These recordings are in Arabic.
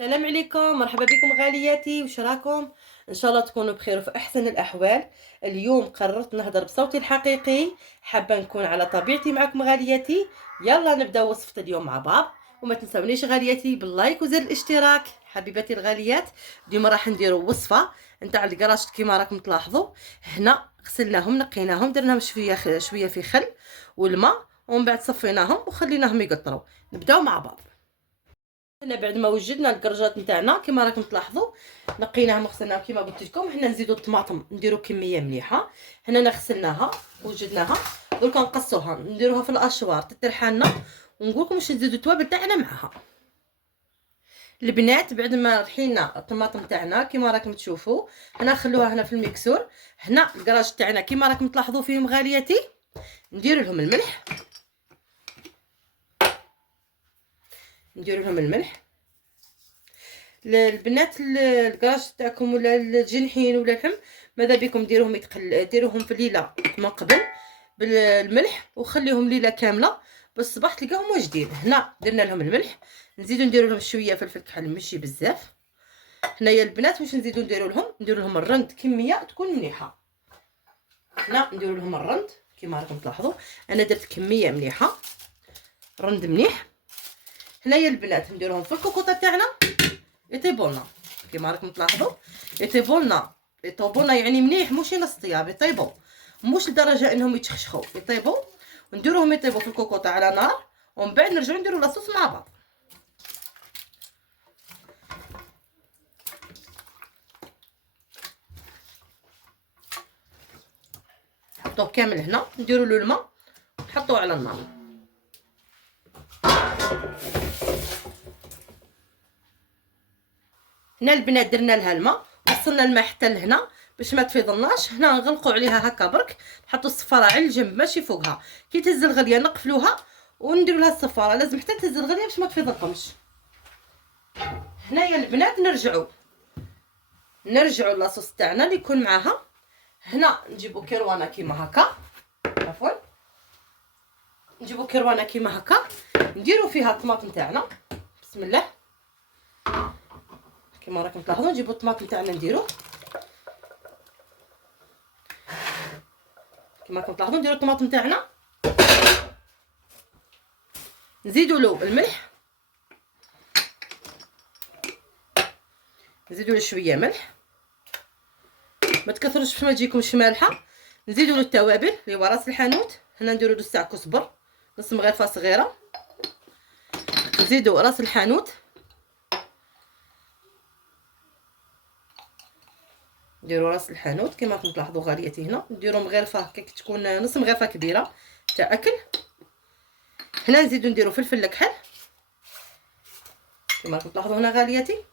السلام عليكم، مرحبا بكم غالياتي، وش راكم؟ ان شاء الله تكونوا بخير وفي احسن الاحوال. اليوم قررت نهضر بصوتي الحقيقي، حابه نكون على طبيعتي معكم غالياتي. يلا نبدا وصفه اليوم مع بعض، وما تنسونيش غالياتي باللايك وزر الاشتراك. حبيباتي الغاليات، اليوم راح نديروا وصفه نتاع الكراشط كيما راكم تلاحظوا. هنا غسلناهم نقيناهم درناهم شويه في خل والماء، ومن بعد صفيناهم وخليناهم يقطروا. نبداو مع بعض. هنا بعد ما وجدنا الكرجات نتاعنا كما راكم تلاحظوا، نقيناهم وغسلناهم كما قلت لكم. هنا نزيدوا الطماطم نديروا كميه مليحه. هنا غسلناها وجدناها، درك نقصوها نديروها في الاشوار تترحى لنا، ونقول لكم واش نزيدوا التوابل تاعنا معها. البنات بعد ما رحينا الطماطم تاعنا كما راكم تشوفوا، هنا خلوها هنا في الميكسور. هنا الكراج تاعنا كما راكم تلاحظوا فيهم غالياتي، ندير لهم الملح، ندير لهم الملح. البنات الكراش تاعكم ولا الجنحين ولا اللحم، ماذا بكم ديروهم في الليله من قبل بالملح، وخليهم ليله كامله بالصباح تلقاهم واجدين. هنا درنا لهم الملح، نزيدو نديرو لهم شويه فلفل كحل ماشي بزاف. هنايا البنات واش نزيدو نديرو لهم الرند كميه تكون مليحه. هنا نديرو لهم الرند كما راكم تلاحظوا، انا درت كميه مليحه رند مليح. هنايا البنات نديروهم في الكوكوطه تاعنا يطيبولنا كما راكم تلاحظوا، يطيبولنا يعني مليح، مش نص طياب، يطيبوا مش لدرجه انهم يتشخشخوا، يطيبوا ونديروهم يطيبوا في الكوكوطه على نار، ومن بعد نرجعوا نديروا لاصوص مع بعض. نحطوه كامل هنا، نديروا له الماء نحطوه على النار. هنا البنات درنا لها الماء، وصلنا الماء حتى لهنا باش ما تفيضلناش. هنا نغلقوا عليها هكا برك، نحطوا الصفاره على الجنب ماشي فوقها. كي تهز الغليه نقفلوها ونديروا لها الصفاره، لازم حتى تهز الغليه باش ما تفيضلكمش. هنايا البنات نرجعوا لاصوص تاعنا اللي يكون معاها. هنا نجيبوا كروانه كيما هكا، عفوا نجيبوا كروانه كيما هكا، نديروا فيها الطماطم تاعنا. بسم الله، كما راكم تلاحظوا نجيبوا الطماطم تاعنا نديروا كما راكم تلاحظوا، نديروا الطماطم تاعنا، نزيدوا له الملح، نزيدوا له شويه ملح، ما تكثروش باش ما تجيكمش مالحه. نزيدوا له التوابل اللي هو راس الحانوت، هنا نديروا نص تاع كزبر، نص مغرفه صغيره، نزيدوا راس الحانوت، نديروا راس الحانوت كما راكم تلاحظوا غاليتي. هنا نديروا مغرفه هكاك تكون نص مغرفه كبيره تاع اكل. هنا نزيدوا نديروا فلفل الكحل كما راكم تلاحظوا هنا غاليتي،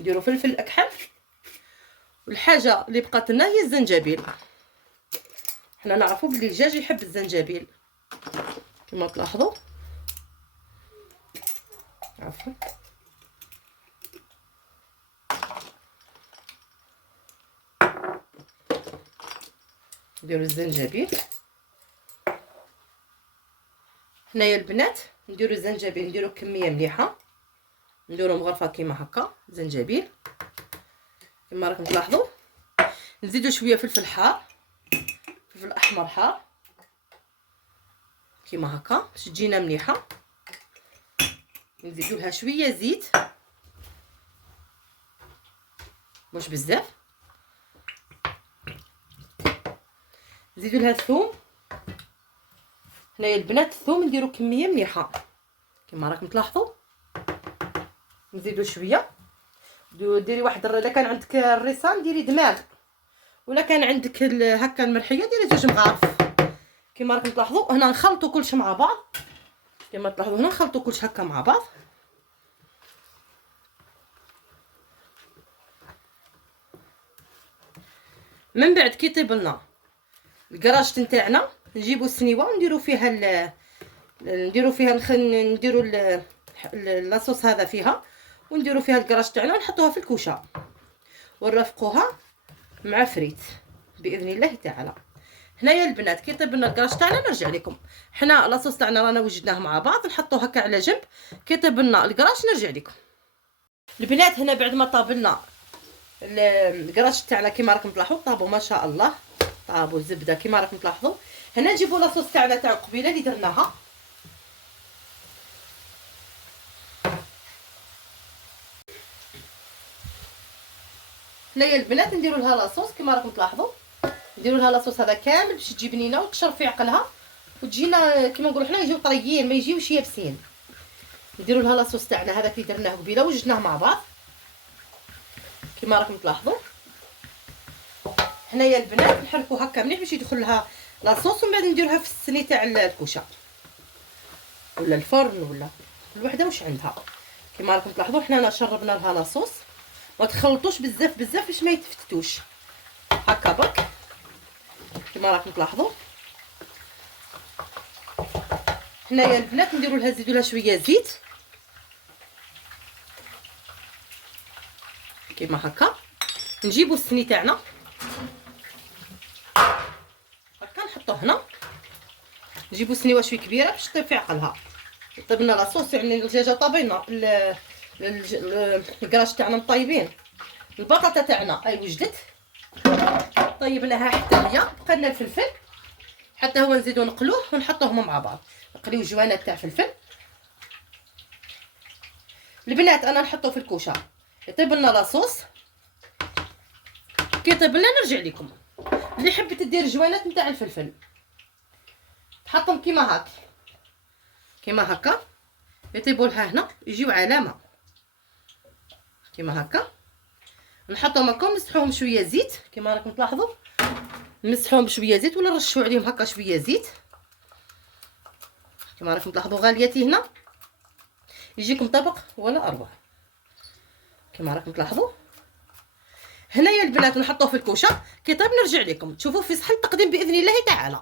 نديروا فلفل الاكحل. والحاجه اللي بقات لنا هي الزنجبيل، حنا نعرفوا بلي الدجاج يحب الزنجبيل كما تلاحظوا. عفوا نديروا الزنجبيل. هنايا البنات نديروا الزنجبيل، نديروا كميه مليحه، نديروا مغرفه كيما هكا زنجبيل كما راكم تلاحظوا. نزيدوا شويه فلفل حار، فلفل احمر حار كيما هكا باش تجينا مليحه. نزيدوا لها شويه زيت مش بزاف. نزيدوا لها الثوم. هنايا البنات الثوم نديروا كميه مليحه كما راكم تلاحظوا. نزيدوا شويه، ديري واحد الا كان عندك الريصان ديري دماغ، ولا كان عندك هكا الملحيه ديري زوج مغارف كما راكم تلاحظوا. هنا نخلطوا كلشي مع بعض كما تلاحظوا، هنا نخلطوا كلشي هكا مع بعض. من بعد كي يطيب لنا الكراج نتاعنا نجيبوا السنيوه ونديروا فيها نديروا لاصوص هذا فيها، ونديروا فيها الكراج تاعنا ونحطوها في الكوشه ونرافقوها مع فريت باذن الله تعالى. هنايا البنات كي طيب لنا الكراج تاعنا نرجع لكم. حنا لاصوص تاعنا رانا وجدناه مع بعض، نحطوه هكا على جنب. كي طيب لنا الكراج نرجع لكم. البنات هنا بعد ما طابلنا الكراش تاعنا كيما راكم تلاحظوا طابوا ما شاء الله، طابوا زبده كيما راكم تلاحظوا. هنا نجيبوا لاصوص تاعنا تاع قبيله اللي درناها. هنايا البنات نديروا لها لاصوص كيما راكم تلاحظوا، نديروا لها لاصوص هذا كامل باش تجي بنينه وتشرب في عقلها وتجينا كيما نقولوا حنا يجيو طريين ما يجيوش يابسين. نديروا لها لاصوص تاعنا هذاك اللي درناه قبيله وجدناه مع بعض كيما راكم تلاحظوا. حنايا البنات نحركوا هكا مليح باش يدخل لها لاصوص، ومن بعد نديروها في السني تاع الكوشه ولا الفرن ولا الوحده واش عندها. كيما راكم تلاحظوا حنا شربنا لها لاصوص، ما تخلطوش بزاف بزاف باش ما يتفتتوش هكا برك كيما راكم تلاحظوا. حنايا البنات نديروا لها نزيدوا لها شويه زيت كيما هكا. نجيبوا السني تاعنا هكا نحطوه هنا، نجيبوا سنيوه شويه كبيره باش تطيب في عقلها. طيبنا لاصوص يعني الدجاجه طابينا، الكراش تاعنا مطيبين، البطاطا تاعنا اي وجدت طيبناها حتى هي. بقى لنا الفلفل حتى هو نزيدو نقلوه ونحطوهم مع بعض، نقليو جوانات تاع فلفل. البنات انا نحطو في الكوشه يطيب لنا لاصوص، كي يطيب لنا نرجع لكم. اللي حبت دير جوانات نتاع الفلفل تحطهم كيما هاك كيما هكا يطيبوا لها هنا يجيو علامه كيما هكا. نحطهم هكا نمسحوهم شويه زيت كيما راكم تلاحظوا، نمسحوهم بشويه زيت ولا نرشوا عليهم هكا شويه زيت كيما راكم تلاحظوا. غالياتي هنا يجيكم طبق ولا اروع كيما راكم تلاحظوا. هنايا البنات نحطوه في الكوشه كي طيب نرجع لكم تشوفوه في صحن التقديم باذن الله تعالى.